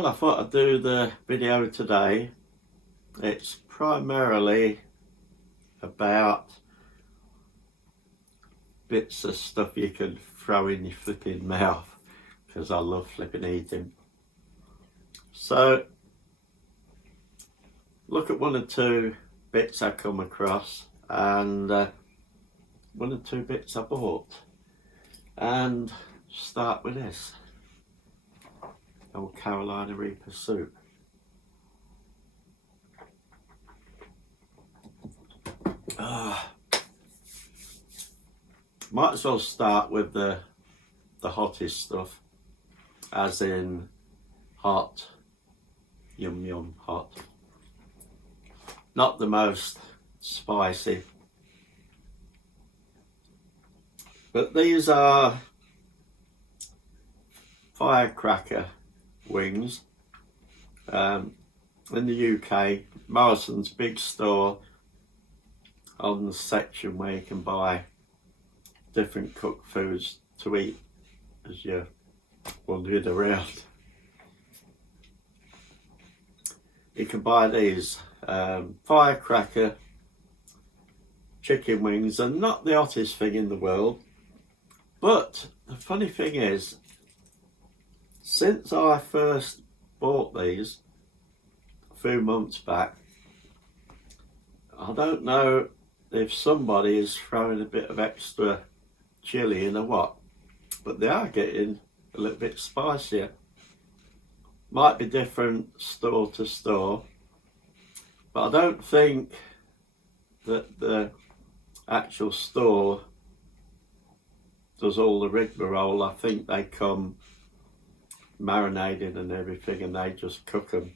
Well, I thought I'd do the video today. It's primarily about bits of stuff you can throw in your flipping mouth, because I love flipping eating. So look at one or two bits I come across and one or two bits I bought, and start with this old Carolina Reaper soup. Might as well start with the hottest stuff, as in hot, yum yum hot. Not the most spicy, but these are firecracker wings. In the UK, Morrison's big store on the section where you can buy different cooked foods to eat as you're wandering around. You can buy these firecracker chicken wings, and not the hottest thing in the world. But the funny thing is, since I first bought these a few months back, I don't know if somebody is throwing a bit of extra chili in or what, but they are getting a little bit spicier. Might be different store to store, but I don't think that the actual store does all the rigmarole. I think they come marinated and everything, and they just cook them,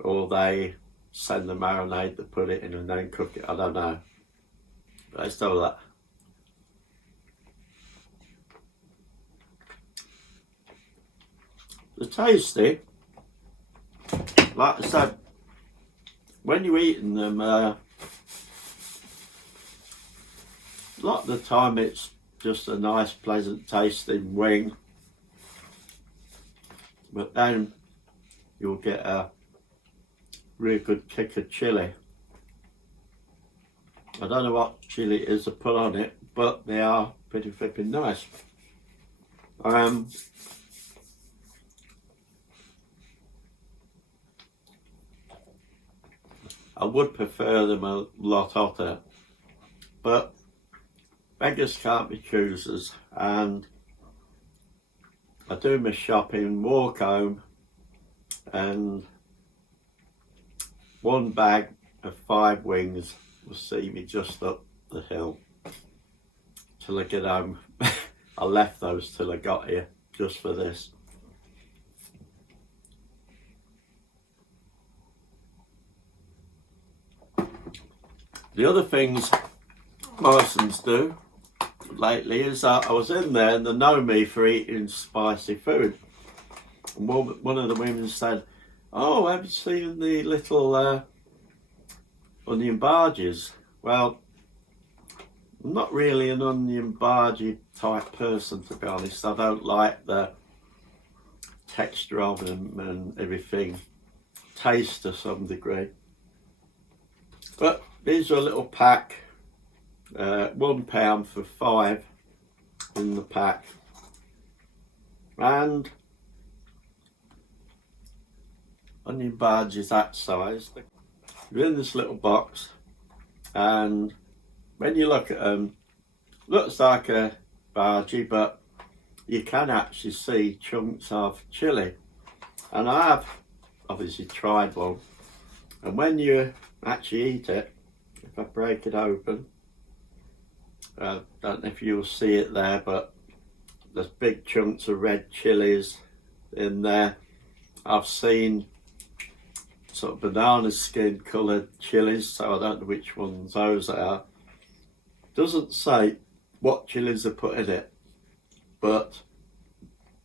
or they send the marinade to put it in and then cook it. I don't know, but let's do that. They're tasty. Like I said, when you're eating them, a lot of the time it's just a nice, pleasant tasting wing, but then you'll get a really good kick of chili. I don't know what chili it is to put on it, but they are pretty flipping nice. I would prefer them a lot hotter, but beggars can't be choosers, and I do my shopping, walk home, and one bag of 5 wings will see me just up the hill till I get home. I left those till I got here just for this. The other things Morrison's do lately is I was in there and they know me for eating spicy food. And one of the women said, "Oh, have you seen the little onion barges?" Well, I'm not really an onion bargey type person, to be honest. I don't like the texture of them and everything. Taste to some degree. But these are a little pack, £1 for 5 in the pack, and onion barge is that size. They're in this little box, and when you look at them, looks like a bargee, but you can actually see chunks of chili. And I have obviously tried one, and when you actually eat it, if I break it open, I don't know if you'll see it there, but there's big chunks of red chilies in there. I've seen sort of banana skin coloured chilies, so I don't know which ones those are. Doesn't say what chilies are put in it, but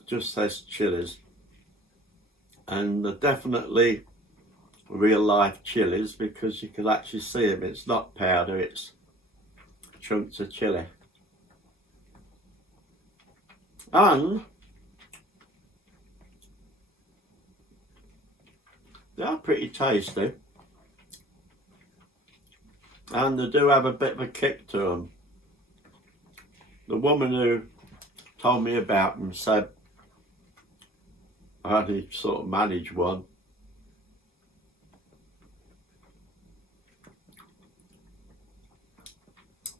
it just says chilies, and they're definitely real life chilies because you can actually see them. It's not powder, it's chunks of chili. And They are pretty tasty. And they do have a bit of a kick to them. The woman who told me about them said I only sort of manage one.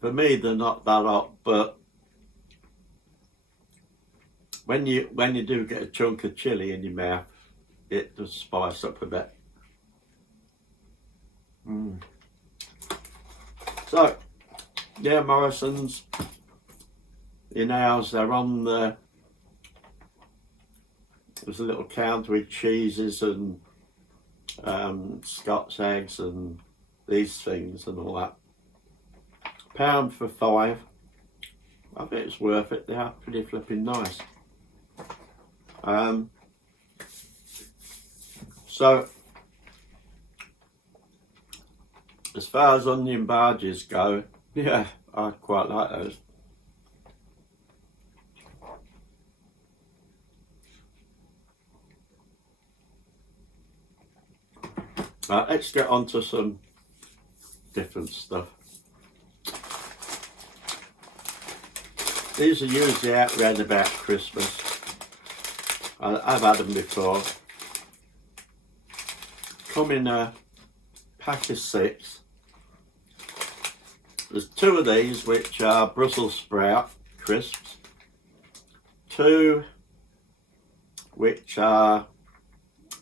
For me, they're not that hot, but when you do get a chunk of chilli in your mouth, it does spice up a bit. So, yeah, Morrison's in ours, they're on the, there's a little counter with cheeses and Scots eggs and these things and all that. £1 for 5. I think it's worth it. They are pretty flipping nice. So as far as onion bhajis go, yeah, I quite like those. Let's get on to some different stuff. These are usually out round about Christmas. I've had them before. Come in a pack of 6. There's 2 of these which are Brussels sprout crisps. 2 which are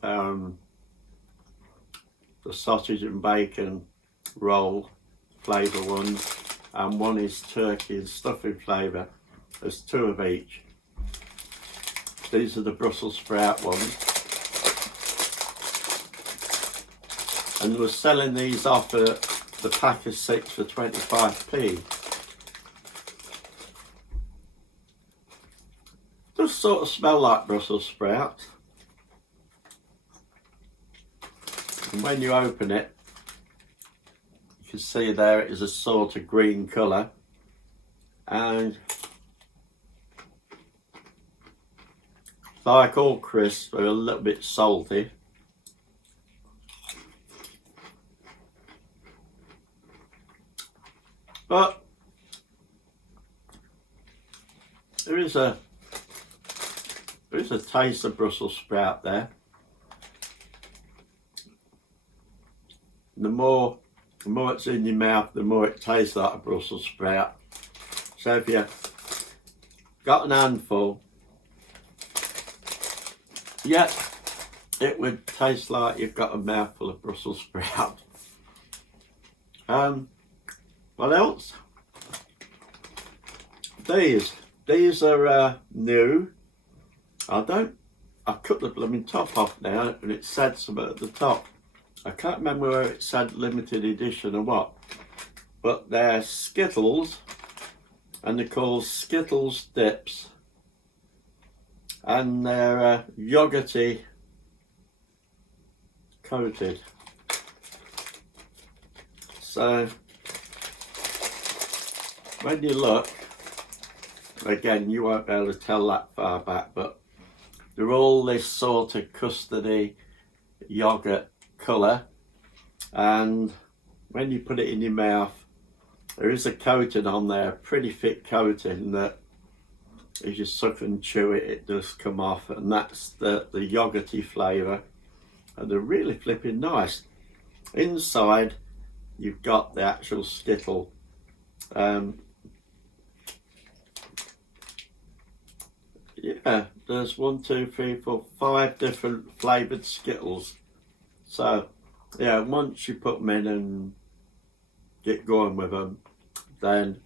the sausage and bacon roll flavour ones, and 1 is turkey and stuffing flavour. There's 2 of each. These are the Brussels sprout ones. And we're selling these off at the pack of 6 for 25p. Does sort of smell like Brussels sprouts. And when you open it, you can see there it is a sort of green colour, and like all crisps, they're a little bit salty. But there is a taste of Brussels sprout there. The more it's in your mouth, the more it tastes like a Brussels sprout. So if you got an handful, yeah, it would taste like you've got a mouthful of Brussels sprout. What else? These are new. I cut the blooming top off now, and it said something at the top. I can't remember where it said limited edition or what, but they're Skittles, and they're called Skittles Dips, and they're yoghurty coated. So when you look, again, you won't be able to tell that far back, but they're all this sort of custardy yoghurt colour, and when you put it in your mouth, there is a coating on there, a pretty thick coating that as you suck and chew it, it does come off, and that's the yoghurty flavour, and they're really flipping nice. Inside you've got the actual Skittle. Yeah, there's 1, 2, 3, 4, 5 different flavoured Skittles. So yeah, once you put them in and get going with them, then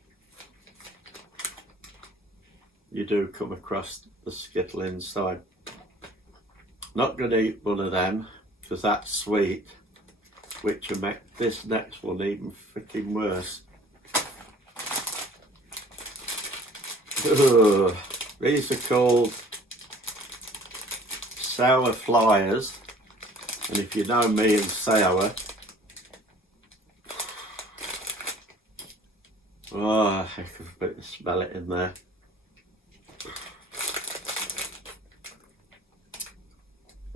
you do come across the Skittle inside. Not going to eat one of them because that's sweet, which will make this next one even freaking worse. Ugh. These are called sour flyers, and if you know me and sour, oh, I can smell it in there.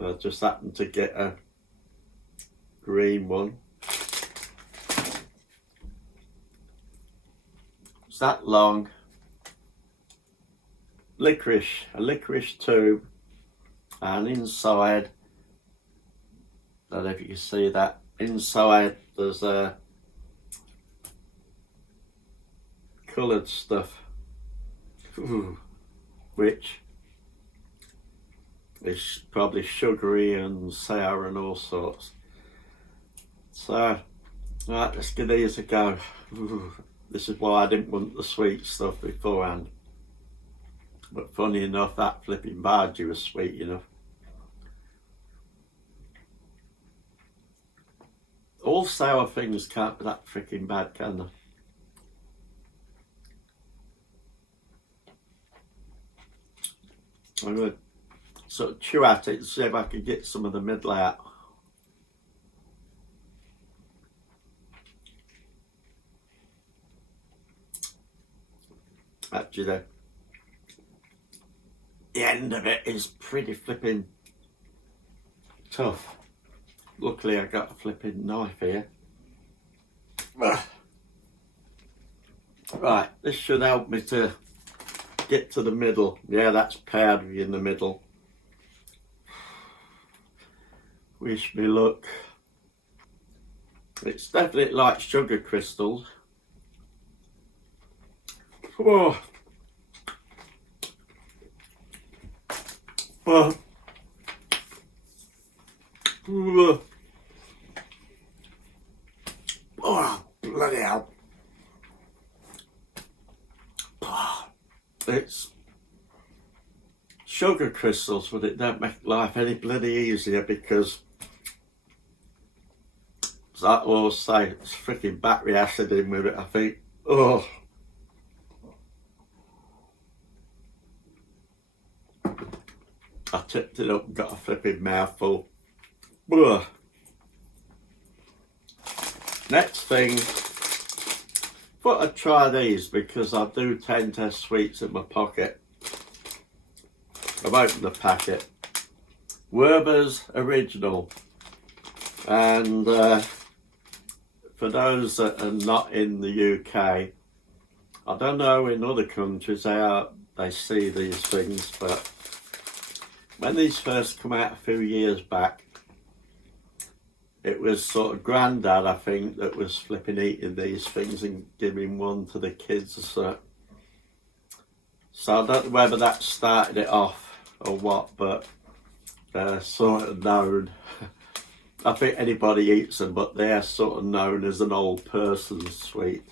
I just happened to get green one. It's that long. Licorice, a licorice tube, and inside, I don't know if you can see that, inside there's a coloured stuff, which is probably sugary and sour and all sorts. So, right, let's give these a go. This is why I didn't want the sweet stuff beforehand. But funny enough, that flipping bhaji was sweet enough. All sour things can't be that freaking bad, can they? I'm going to sort of chew at it and see if I can get some of the middle out. Actually, the end of it is pretty flipping tough. Luckily I got a flipping knife here. Right, this should help me to get to the middle. Yeah, that's powdery in the middle. Wish me luck. It's definitely like sugar crystals. Oh. Oh. Oh, bloody hell. It's sugar crystals, but it don't make life any bloody easier because, as I always say, it's freaking battery acid in with it, I think. Oh. I tipped it up and got a flipping mouthful. Ugh. Next thing, thought I'd try these because I do tend to have sweets in my pocket. I've opened the packet. Werber's Original. And for those that are not in the UK, I don't know in other countries how they see these things, but when these first come out a few years back, it was sort of Grandad, I think, that was flipping eating these things and giving one to the kids or so. So I don't know whether that started it off or what, but they're sort of known. I think anybody eats them, but they're sort of known as an old person's sweet.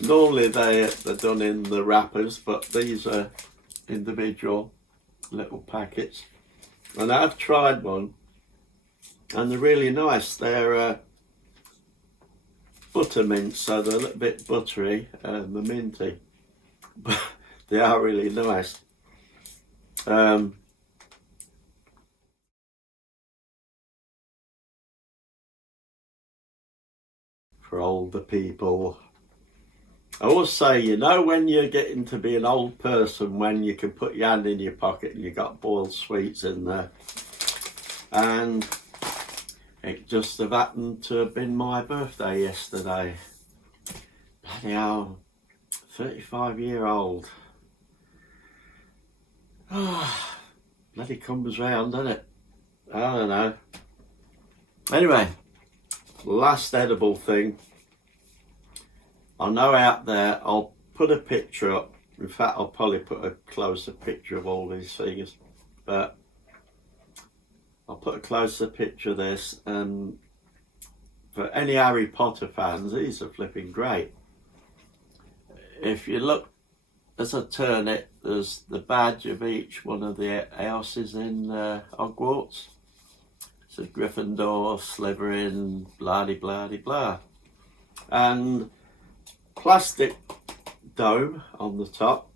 Normally they're done in the wrappers, but these are individual little packets. And I've tried one, and they're really nice. They're buttermint, so they're a little bit buttery and they're minty, but they are really nice. For older people, I always say, you know, when you're getting to be an old person, when you can put your hand in your pocket and you got boiled sweets in there. And it just have happened to have been my birthday yesterday. Bloody hell, 35-year-old. Oh, bloody comes round, doesn't it? I don't know. Anyway, last edible thing. I know out there, I'll put a picture up. In fact, I'll probably put a closer picture of all these things, but I'll put a closer picture of this. And for any Harry Potter fans, these are flipping great. If you look, as I turn it, there's the badge of each one of the houses in Hogwarts. So Gryffindor, Slytherin, blah de blah de blah. And plastic dome on the top.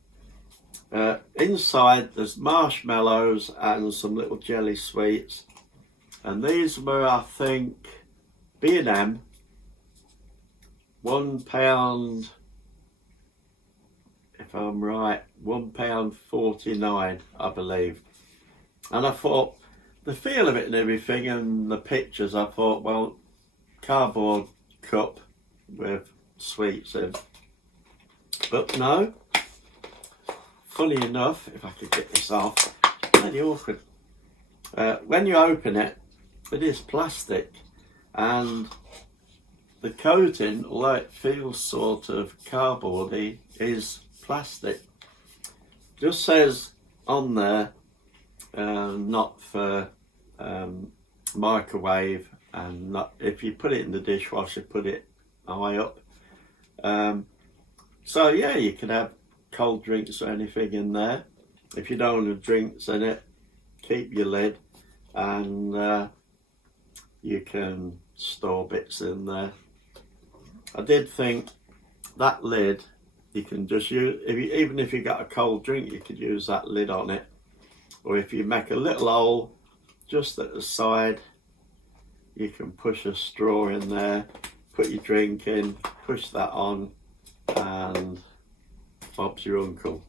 Inside there's marshmallows and some little jelly sweets. And these were, I think, B&M, £1, if I'm right, £1.49, I believe. And I thought, the feel of it and everything and the pictures, I thought, well, cardboard cup with sweets in. But no, funny enough, if I could get this off, it's really awkward. When you open it, it is plastic, and the coating, although it feels sort of cardboardy, is plastic. Just says on there, not for microwave, and not, if you put it in the dishwasher, put it high up. So yeah, you can have cold drinks or anything in there. If you don't want drinks in it, keep your lid, and you can store bits in there. I did think that lid, you can just use, even if you got a cold drink, you could use that lid on it. Or if you make a little hole just at the side, you can push a straw in there, put your drink in, push that on, and Bob's your uncle.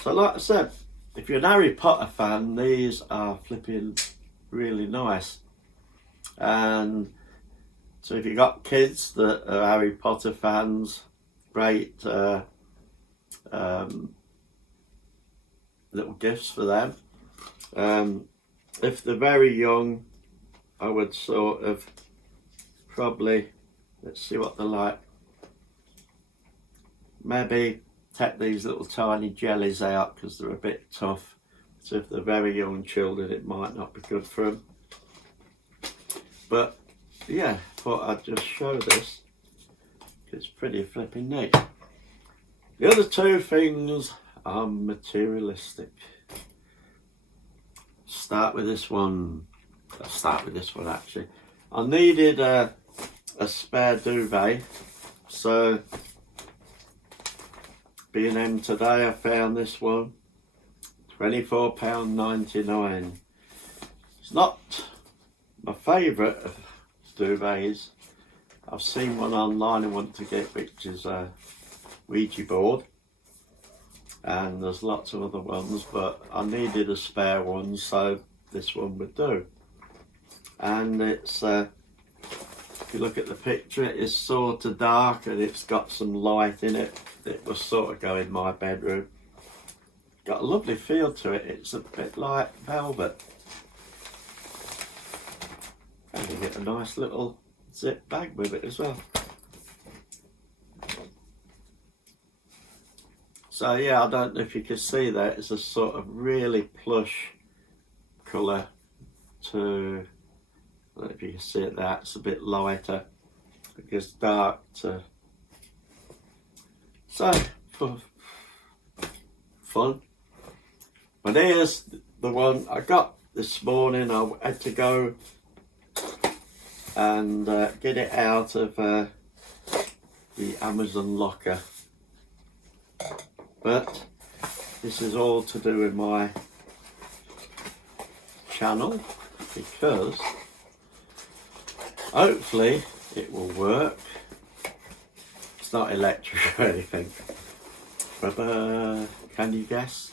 So like I said, if you're an Harry Potter fan, these are flipping really nice. And so if you've got kids that are Harry Potter fans, great little gifts for them. If they're very young, I would sort of probably, let's see what they're like, maybe take these little tiny jellies out because they're a bit tough. So if they're very young children, it might not be good for them. But yeah, thought I'd just show this. It's pretty flipping neat. The other two things are materialistic. Start with this one. I'll start with this one actually. I needed a spare duvet, so B&M today I found this one, £24.99. It's not my favourite of duvets. I've seen one online I want to get, which is a Ouija board, and there's lots of other ones, but I needed a spare one, so this one would do. And it's, if you look at the picture, it is sort of dark and it's got some light in it. It will sort of go in my bedroom. Got a lovely feel to it. It's a bit like velvet. And you get a nice little zip bag with it as well. So yeah, I don't know if you can see that. It's a sort of really plush colour to, I don't know if you can see it there, it's a bit lighter. It gets dark to, so for fun. But here's the one I got this morning. I had to go and get it out of the Amazon locker. But this is all to do with my channel, because hopefully it will work. It's not electric or anything. But can you guess?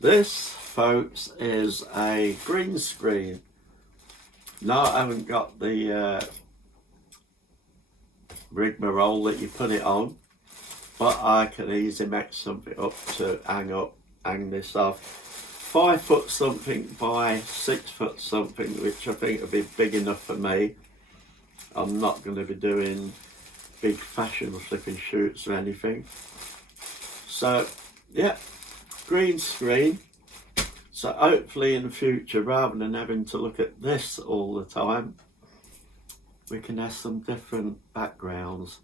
This, folks, is a green screen. No, I haven't got the rigmarole that you put it on, but I can easily make something up to hang this off. 5 foot something by 6 foot something, which I think would be big enough for me. I'm not going to be doing big fashion flipping shoots or anything. So yeah, green screen. So hopefully in the future, rather than having to look at this all the time, we can have some different backgrounds,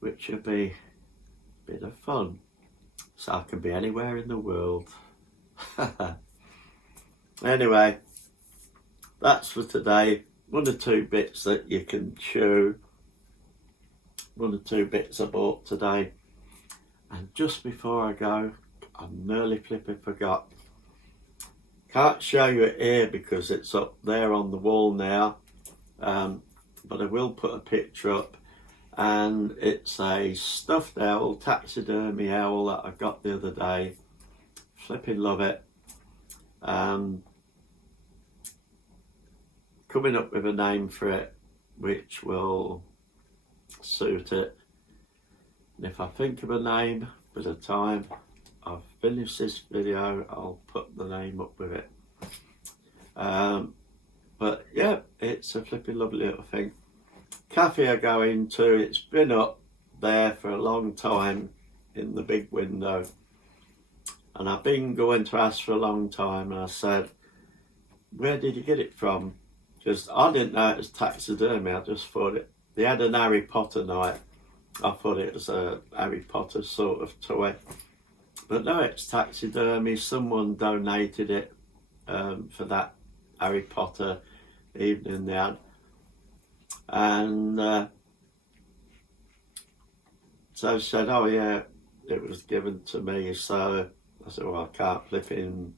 which would be a bit of fun. So I can be anywhere in the world. Anyway, that's for today. 1 or 2 bits that you can chew. 1 or 2 bits I bought today. And just before I go, I nearly flipping forgot. Can't show you it here because it's up there on the wall now, but I will put a picture up, and it's a stuffed owl, taxidermy owl that I got the other day. Flipping love it. Coming up with a name for it which will suit it. And if I think of a name by the time I've finished this video, I'll put the name up with it. But yeah, it's a flipping lovely little thing. Cafe I go into, it's been up there for a long time in the big window, and I've been going to ask for a long time, and I said, where did you get it from? Because I didn't know it was taxidermy. I just thought they had an Harry Potter night. I thought it was a Harry Potter sort of toy, but no, it's taxidermy. Someone donated it for that Harry Potter evening they had, and so she said, oh yeah, it was given to me. So I said, well, I can't flip in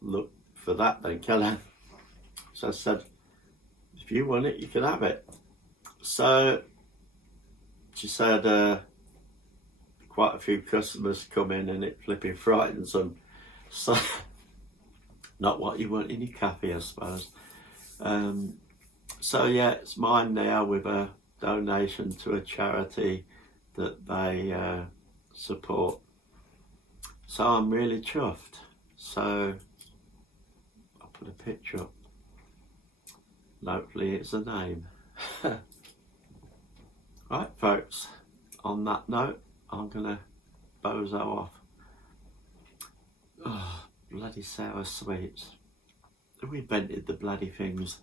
look for that then, can I? So I said, if you want it, you can have it. So she said quite a few customers come in and it flipping frightens them. So not what you want in your cafe, I suppose. So yeah, it's mine now with a donation to a charity that they support. So I'm really chuffed. So I'll put a picture up. And hopefully it's a name. Right, folks, on that note, I'm gonna bozo off. Oh, bloody sour sweets. Who invented the bloody things?